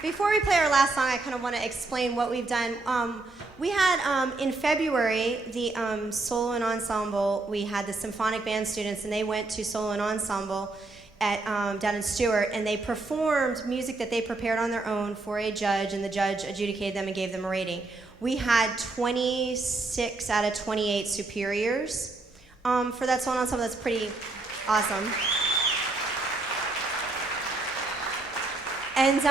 Before we play our last song, I kind of want to explain what we've done. We had, in February, the solo and ensemble, we had the symphonic band students, and they went to solo and ensemble at down in Stewart, and they performed music that they prepared on their own for a judge, and the judge adjudicated them and gave them a rating. We had 26 out of 28 superiors for that solo and ensemble. That's pretty awesome. And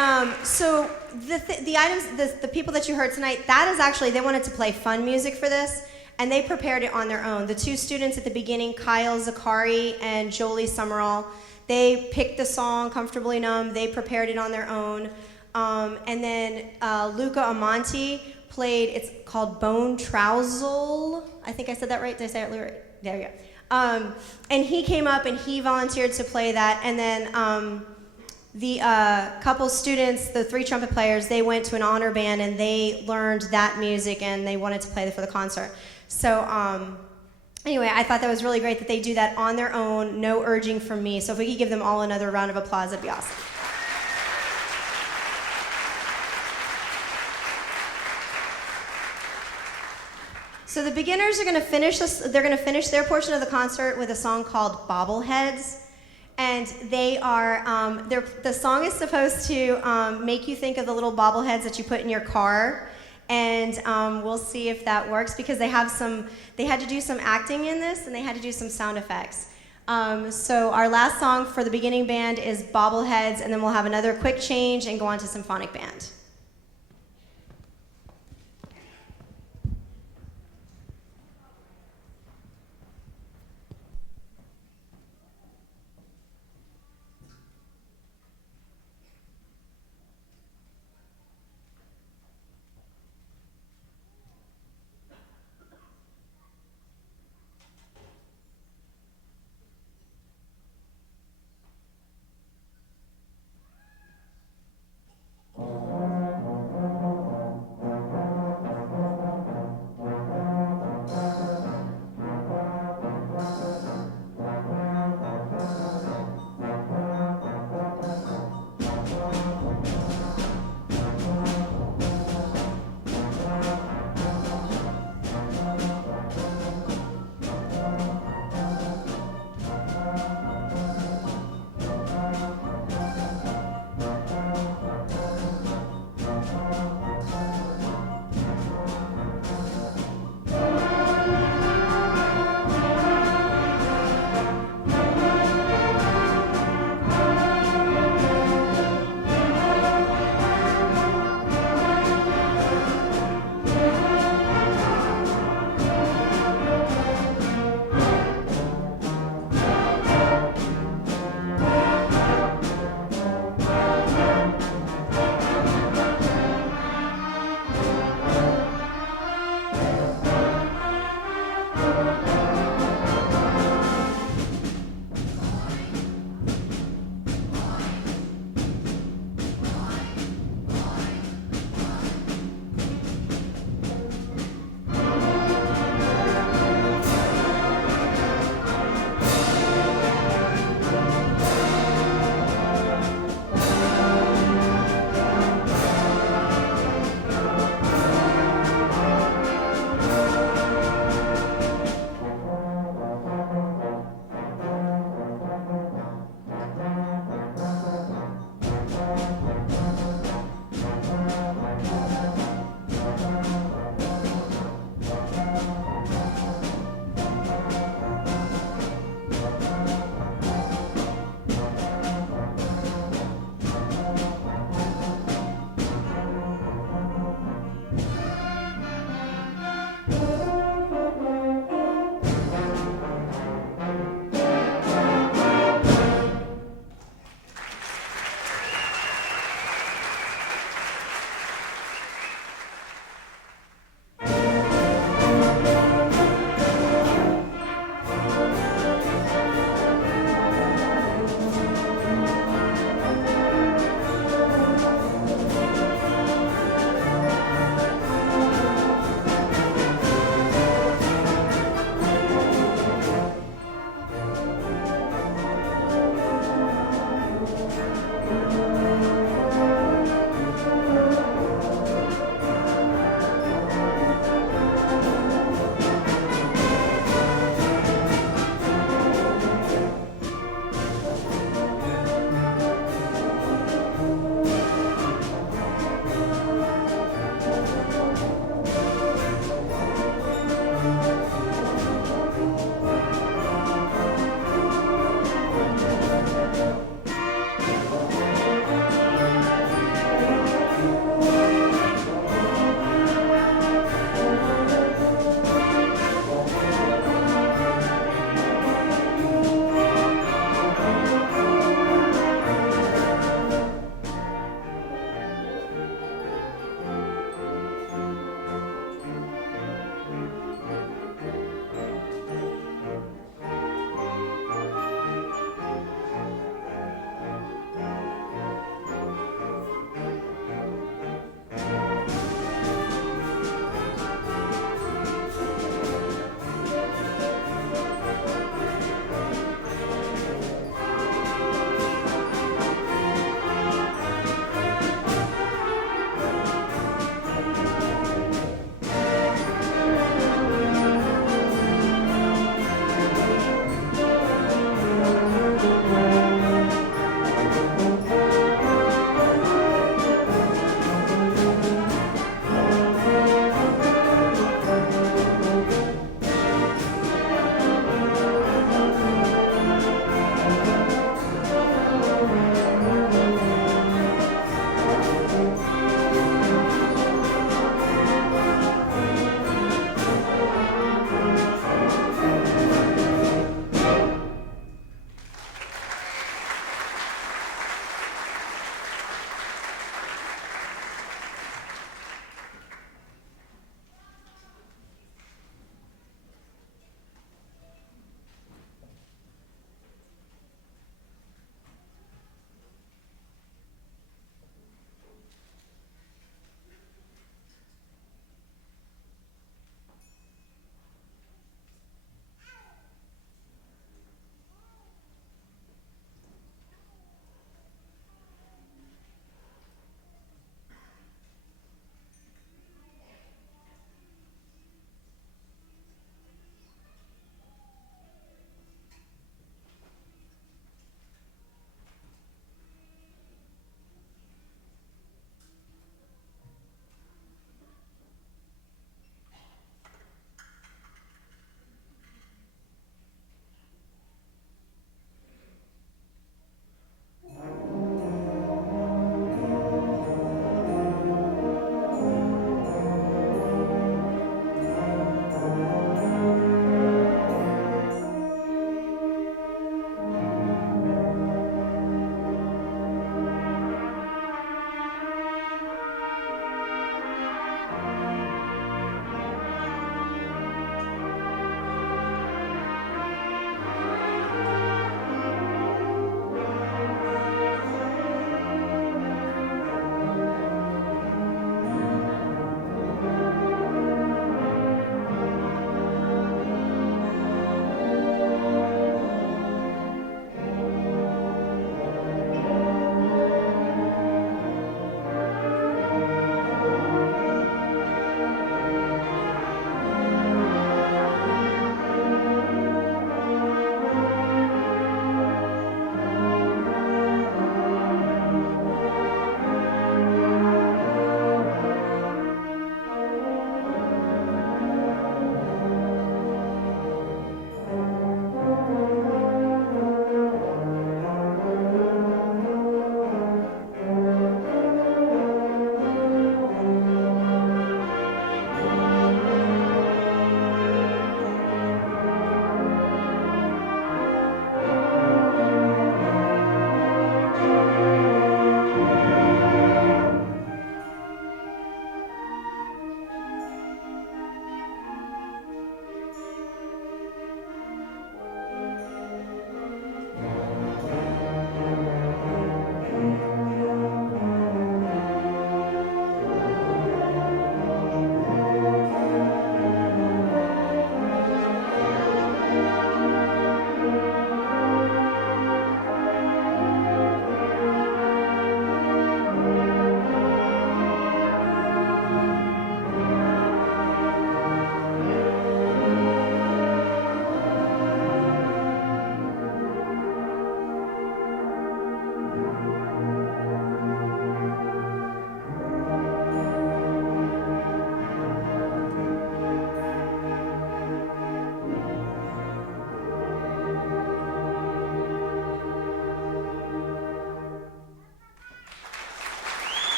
so the items, the people that you heard tonight, that is actually, they wanted to play fun music for this, and they prepared it on their own. The two students at the beginning, Kyle Zakari and Jolie Summerall, they picked the song, Comfortably Numb. They prepared it on their own. And then Luca Amonti played, it's called Bone Trousel. I think I said that right. Did I say it right? There we go. And he came up and he volunteered to play that. And then the couple students, the 3 trumpet players, they went to an honor band and they learned that music and they wanted to play it for the concert. So anyway, I thought that was really great that they do that on their own, no urging from me. So if we could give them all another round of applause, that'd be awesome. So the beginners are going to finish this. They're going to finish their portion of the concert with a song called Bobbleheads. And they are, the song is supposed to make you think of the little bobbleheads that you put in your car. And we'll see if that works, because they had to do some acting in this, and they had to do some sound effects. So our last song for the beginning band is Bobbleheads, and then we'll have another quick change and go on to symphonic band.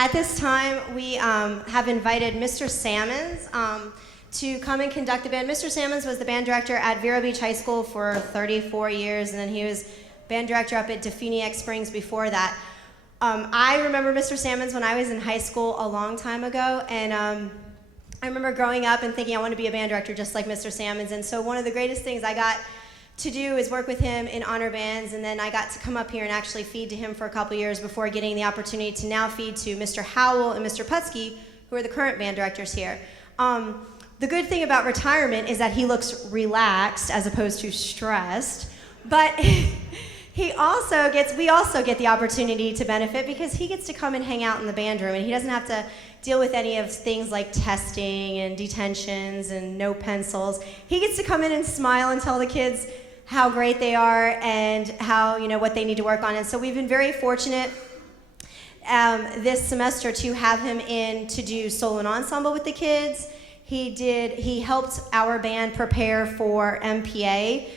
At this time, we have invited Mr. Salmons to come and conduct the band. Mr. Salmons was the band director at Vero Beach High School for 34 years, and then he was band director up at Definiac Springs before that. I remember Mr. Salmons when I was in high school a long time ago, and I remember growing up and thinking I want to be a band director just like Mr. Salmons, and so one of the greatest things I got to do is work with him in honor bands, and then I got to come up here and actually feed to him for a couple years before getting the opportunity to now feed to Mr. Howell and Mr. Putsky, who are the current band directors here. The good thing about retirement is that he looks relaxed as opposed to stressed, but we also get the opportunity to benefit because he gets to come and hang out in the band room, and he doesn't have to deal with any of things like testing and detentions and no pencils. He gets to come in and smile and tell the kids how great they are and how, what they need to work on. And so we've been very fortunate this semester to have him in to do solo and ensemble with the kids. He helped our band prepare for MPA,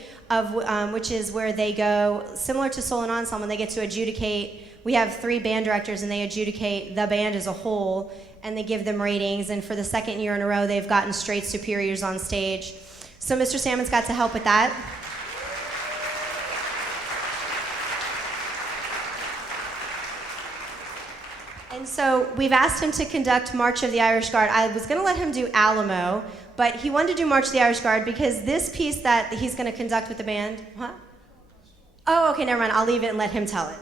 which is where they go, similar to solo and ensemble, they get to adjudicate. We have 3 band directors, and they adjudicate the band as a whole, and they give them ratings, and for the second year in a row, they've gotten straight superiors on stage. So Mr. Salmons got to help with that. And so we've asked him to conduct March of the Irish Guard. I was going to let him do Alamo, but he wanted to do March of the Irish Guard because this piece that he's going to conduct with the band... Huh? Oh, okay, never mind. I'll leave it and let him tell it.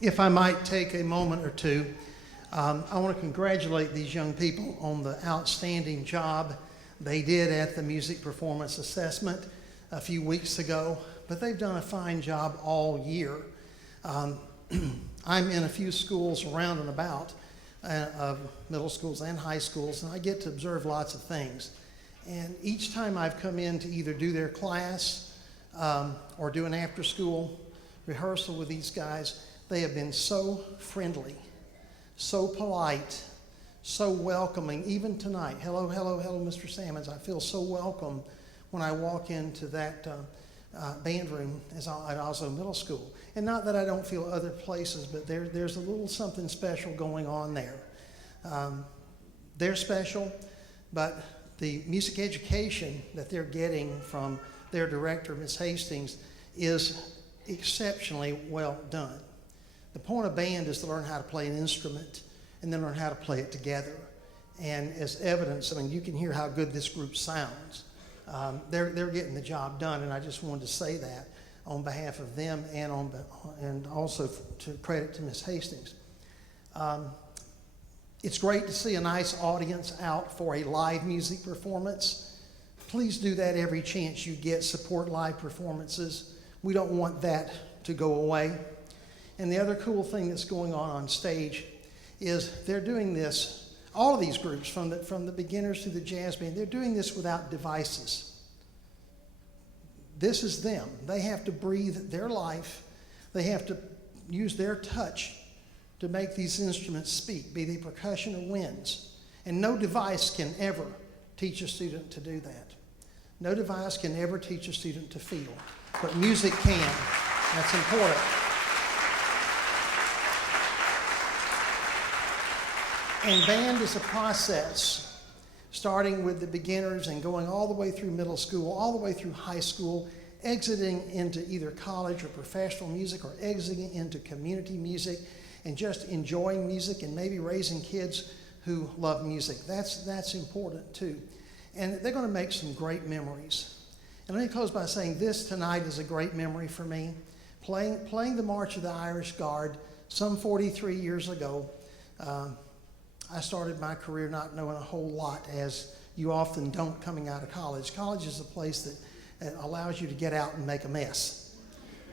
If I might take a moment or two, I want to congratulate these young people on the outstanding job they did at the music performance assessment a few weeks ago, but they've done a fine job all year. I'm in a few schools around and about, middle schools and high schools, and I get to observe lots of things. And each time I've come in to either do their class or do an after-school rehearsal with these guys, they have been so friendly, so polite, so welcoming. Even tonight, hello, hello, hello, Mr. Sammons. I feel so welcome when I walk into that band room at Oslo Middle School. And not that I don't feel other places, but there's a little something special going on there. They're special, but the music education that they're getting from their director, Ms. Hastings, is exceptionally well done. The point of band is to learn how to play an instrument and then learn how to play it together. And as evidence, I mean, you can hear how good this group sounds. They're getting the job done, and I just wanted to say that on behalf of them and also to credit to Ms. Hastings. It's great to see a nice audience out for a live music performance. Please do that every chance you get. Support live performances. We don't want that to go away. And the other cool thing that's going on stage is they're doing this, all of these groups, from the beginners to the jazz band, they're doing this without devices. This is them. They have to breathe their life. They have to use their touch to make these instruments speak, be they percussion or winds. And no device can ever teach a student to do that. No device can ever teach a student to feel, but music can. That's important. And band is a process, starting with the beginners and going all the way through middle school, all the way through high school, exiting into either college or professional music, or exiting into community music, and just enjoying music and maybe raising kids who love music. That's important too. And they're going to make some great memories. And let me close by saying this tonight is a great memory for me. Playing the March of the Irish Guard some 43 years ago. I started my career not knowing a whole lot, as you often don't coming out of college. College is a place that allows you to get out and make a mess,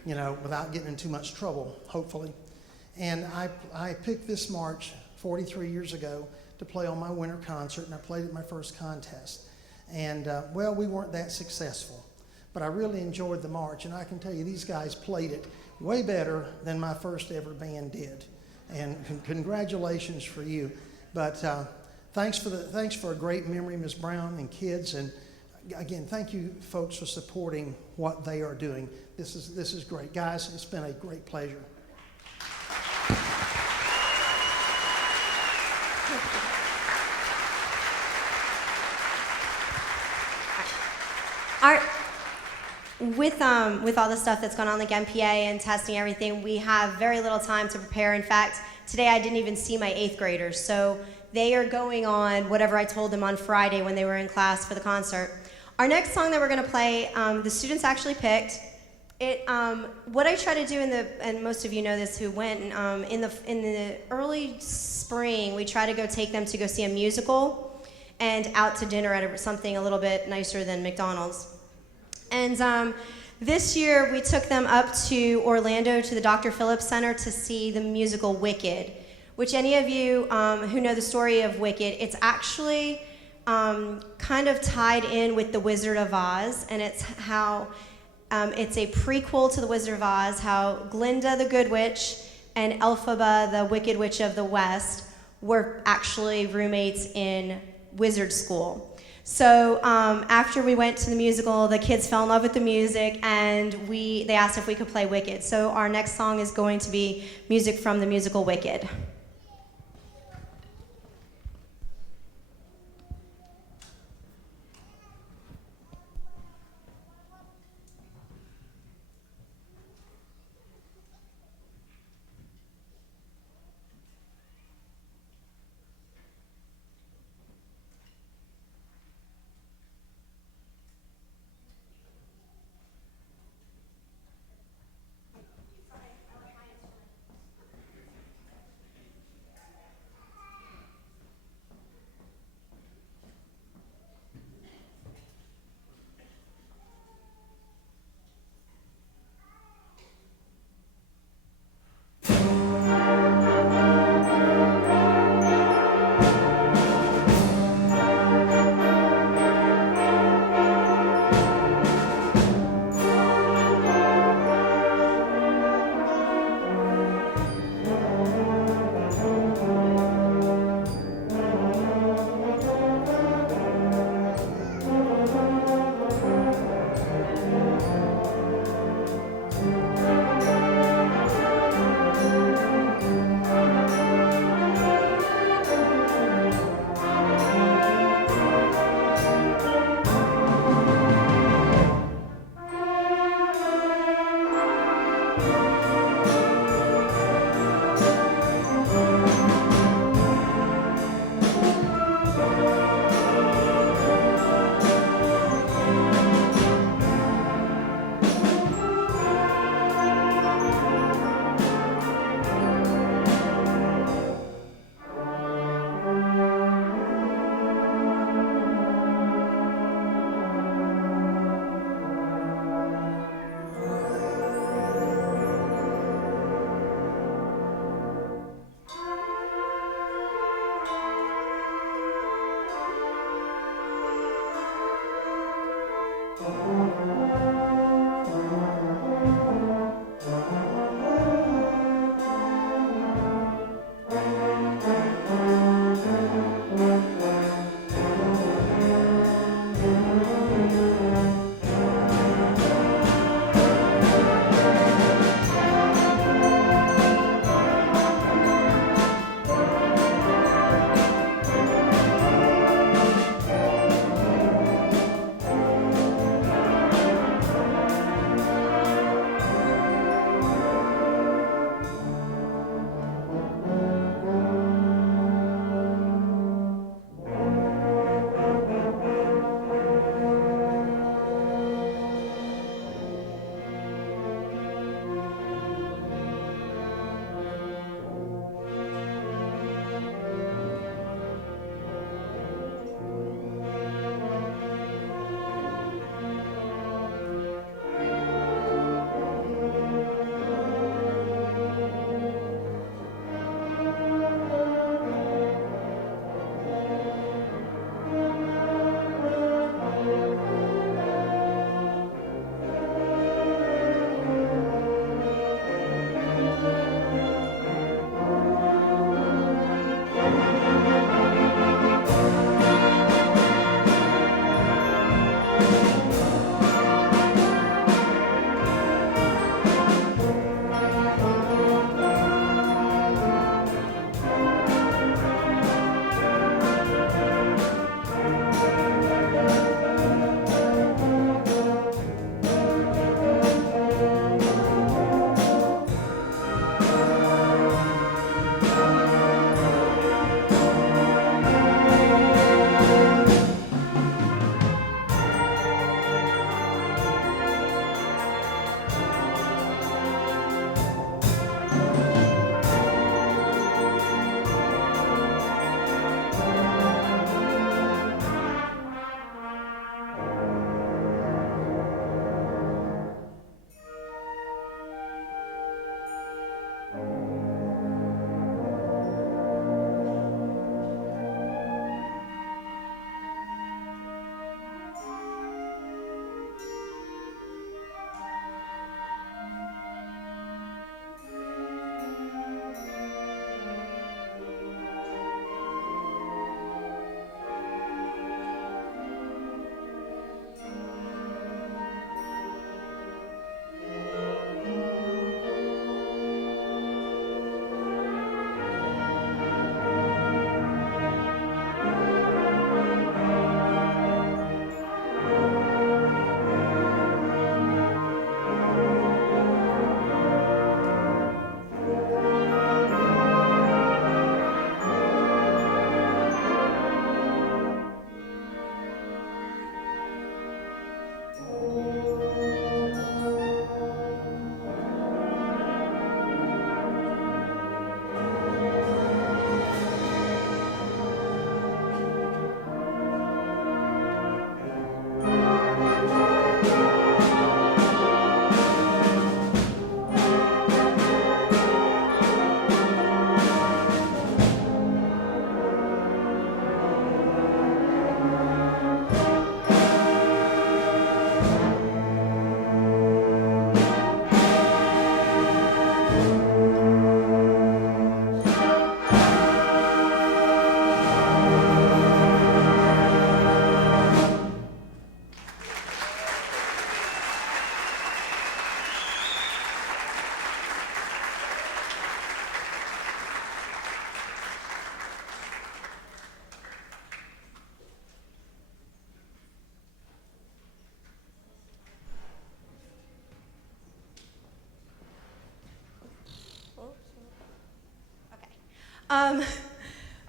without getting in too much trouble, hopefully. And I picked this march 43 years ago to play on my winter concert, and I played at my first contest. And, we weren't that successful, but I really enjoyed the march, and I can tell you these guys played it way better than my first ever band did. And congratulations for you. But thanks for a great memory, Ms. Brown and kids. And again, thank you, folks, for supporting what they are doing. This is great, guys. It's been a great pleasure. With all the stuff that's gone on, like MPA and testing everything, we have very little time to prepare. In fact, today I didn't even see my 8th graders, so they are going on whatever I told them on Friday when they were in class for the concert. Our next song that we're going to play, the students actually picked. What I try to do and most of you know this who went, in the early spring, we try to go take them to go see a musical and out to dinner at something a little bit nicer than McDonald's. And this year we took them up to Orlando to the Dr. Phillips Center to see the musical Wicked, which any of you who know the story of Wicked, it's actually kind of tied in with The Wizard of Oz, and it's how it's a prequel to The Wizard of Oz, how Glinda the Good Witch and Elphaba the Wicked Witch of the West were actually roommates in wizard school. So after we went to the musical, the kids fell in love with the music, and they asked if we could play Wicked. So our next song is going to be music from the musical Wicked.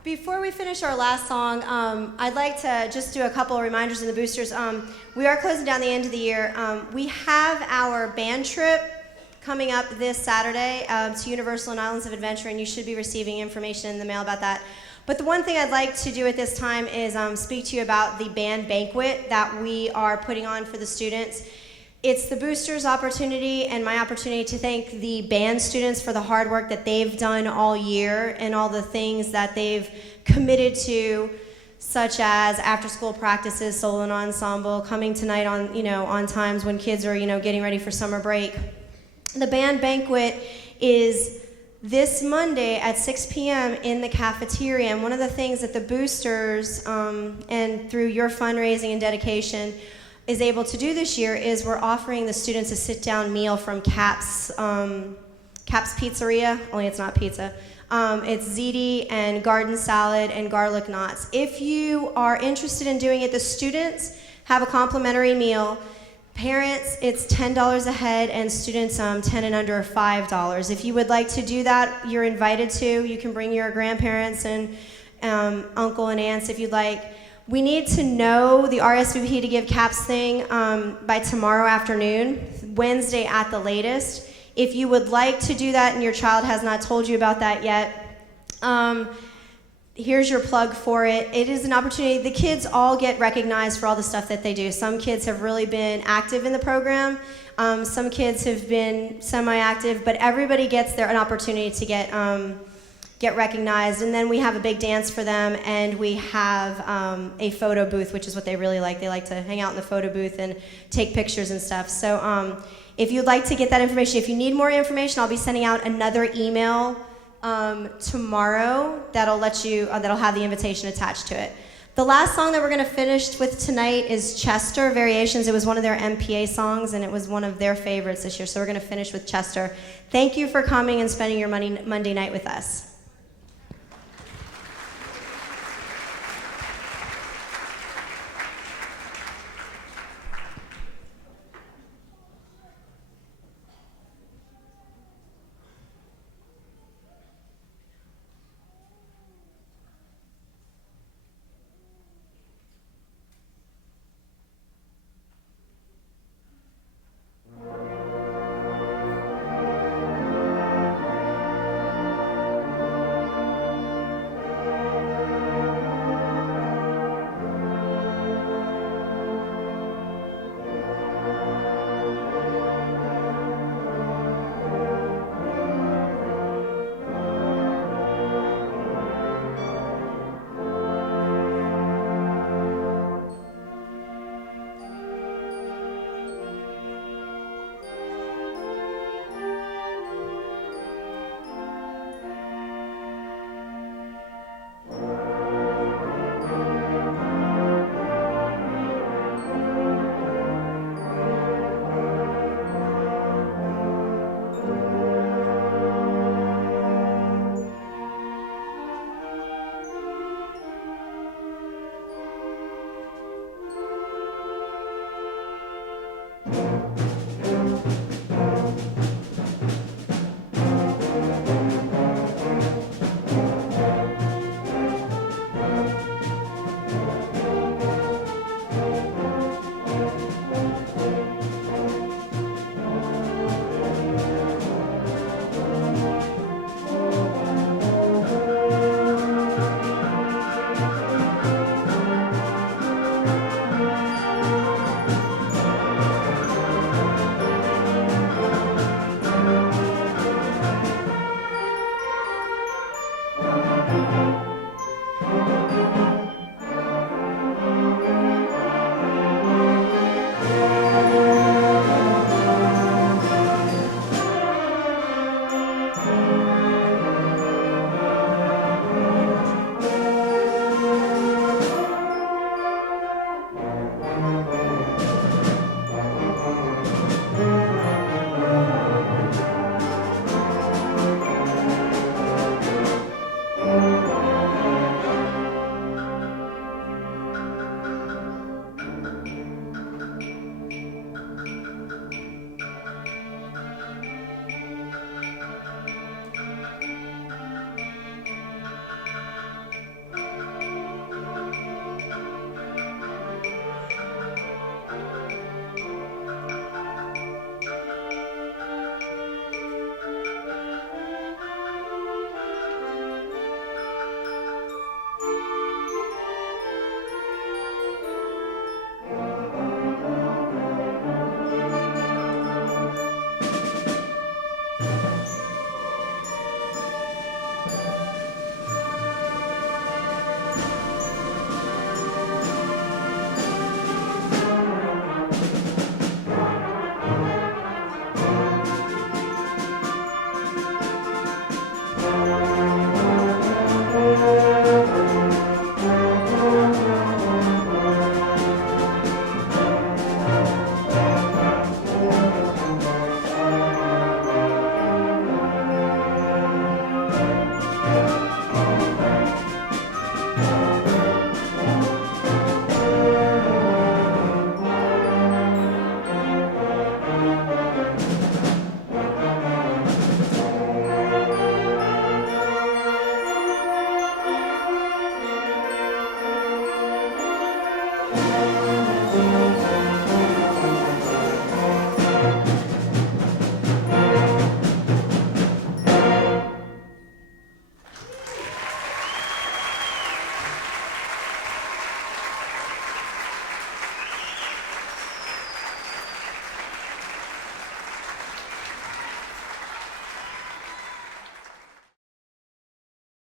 Before we finish our last song, I'd like to just do a couple of reminders in the boosters. We are closing down the end of the year. We have our band trip coming up this Saturday to Universal and Islands of Adventure, and you should be receiving information in the mail about that. But the one thing I'd like to do at this time is speak to you about the band banquet that we are putting on for the students. It's the boosters' opportunity and my opportunity to thank the band students for the hard work that they've done all year and all the things that they've committed to, such as after-school practices, solo and ensemble, coming tonight on times when kids are getting ready for summer break. The band banquet is this Monday at 6 p.m. in the cafeteria, and one of the things that the boosters and through your fundraising and dedication is able to do this year is we're offering the students a sit-down meal from Cap's Pizzeria, only it's not pizza. It's ziti and garden salad and garlic knots. If you are interested in doing it, the students have a complimentary meal. Parents, it's $10 a head, and students 10 and under $5. If you would like to do that, you're invited to. You can bring your grandparents and uncle and aunts if you'd like. We need to know the RSVP to give Cap's thing by tomorrow afternoon, Wednesday at the latest. If you would like to do that and your child has not told you about that yet, here's your plug for it. It is an opportunity. The kids all get recognized for all the stuff that they do. Some kids have really been active in the program. Some kids have been semi-active, but everybody gets an opportunity to get recognized, and then we have a big dance for them, and we have a photo booth, which is what they really like. They like to hang out in the photo booth and take pictures and stuff. So if you'd like to get that information, if you need more information, I'll be sending out another email tomorrow that'll have the invitation attached to it. The last song that we're going to finish with tonight is Chester Variations. It was one of their MPA songs, and it was one of their favorites this year, so we're going to finish with Chester. Thank you for coming and spending your Monday night with us.